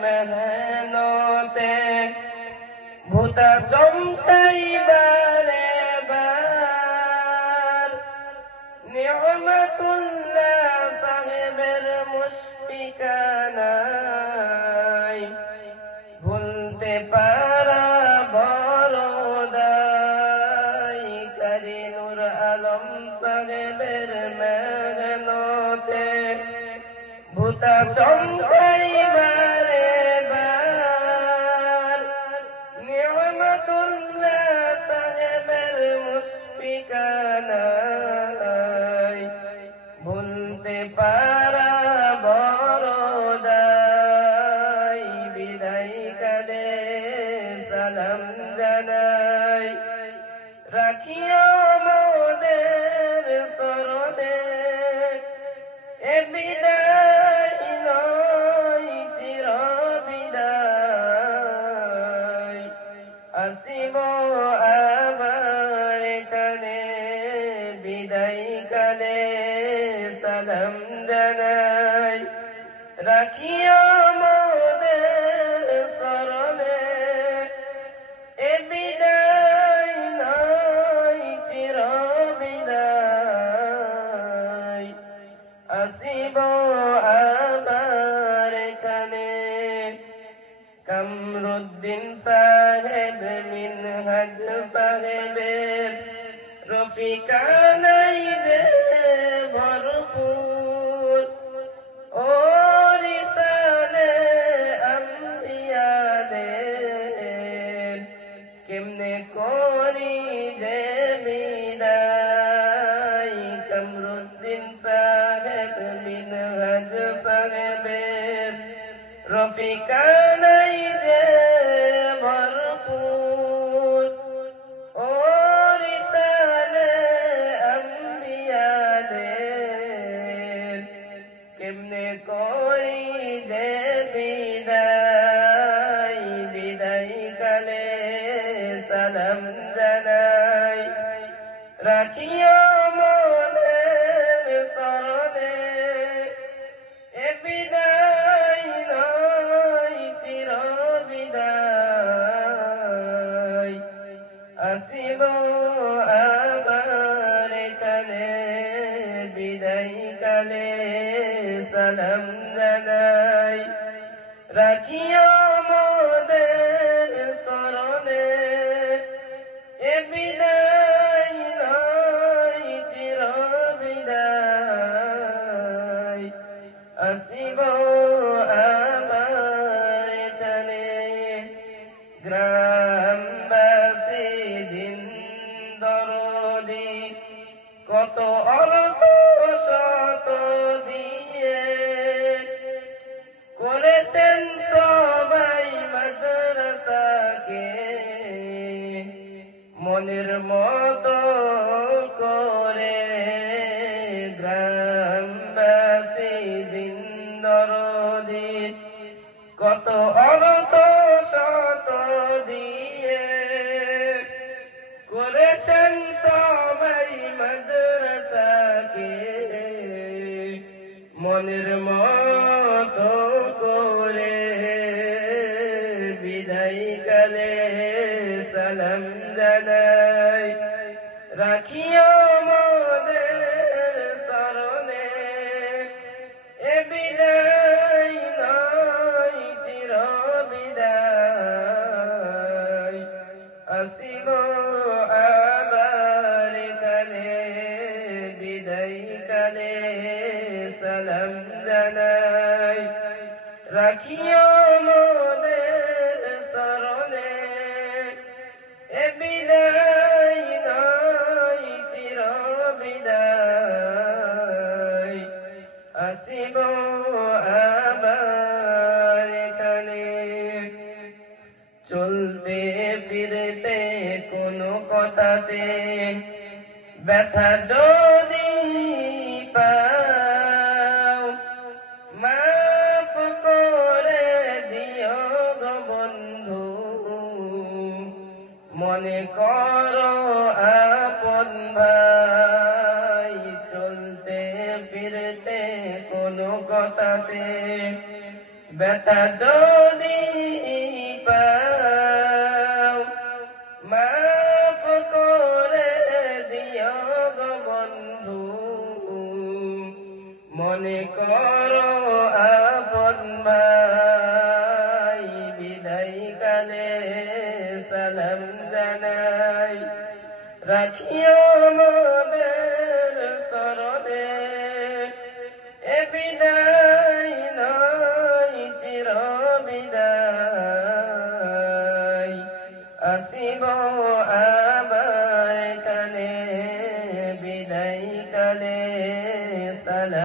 মেহনতে ভূতা চমকাইবারে বার নিয়মতুল্লাহ সাহেবের মুশফিকানাই ভুলতে পারা বড়দাই কারি নূর আলম সাহেবের মেহনতে ভূতা চমকাইবারে বার নিয়মতুল্লাহ সাহেবের মুশফিকানাই ভুলতে পারা বড়দাই বিদায় কালে সালাম জানাই রাখিও মোদের সরদে এ বিদায় নয় চির বিদায় আসিব আবার কালে বিদায় কালে সালাম জানাই রাখিও মোদের সরণে এ বিদায় নয় চির বিদায় আসিব আবার কালে কামরুদ্দিন সাহেব মিনহাজ সাহেবের রফিকানাই যে ভরপুর ও রিসালে আম্বিয়াদের কেমনে করি যে বিদায় কামরুদ্দিন সাহেব মিনহাজ সাহেবের রফিকানাই যে ভরপুর ও রিসালে আম্বিয়াদের কেমনে করি যে বিদায় বিদায় কালে সালাম জানাই রাখিও মনের সরণে এ বিদায় নয় চির বিদায় আসিব আবার কালে বিদায় কালে সালাম জানাই রাখিও মোদের সরণে এ বিদায় নয় চির বিদায় আসিব আবার কালে গ্রামবাসী দিন দরদি কত অর্থ শত দিয়ে করেছেন সবাই মাদ্রাসাকে মনের মতো করে গ্রামবাসী দিন দরদি কত অর্থ শত দিয়ে করেছেন সবাই মাদ্রাসাকে মনের মতো করে বিদায় কালে সালাম জানাই রাখিও মোদের সরণে এ বিদায় নয় চির বিদায় আসিব আবার কালে বিদায় কালে সালাম জানাই রাখিও মোদের সরণে এ বিদায় নয় চির বিদায় আসিব আবার কালে চলতে ফিরতে কোনো কথাতে ব্যথা যদি পাও মাফ করে দিও গো বন্ধু মনে করো আপন ভাই চলতে ফিরতে কোনো কথাতে ব্যথা যদি পাও মাফ করে দিও গো বন্ধু, মনে করো আপন ভাই, বিদায় কালে সালাম জানাই, রাখিও আমাদের স্মরণে, এ বিদায় নয় চির বিদায়।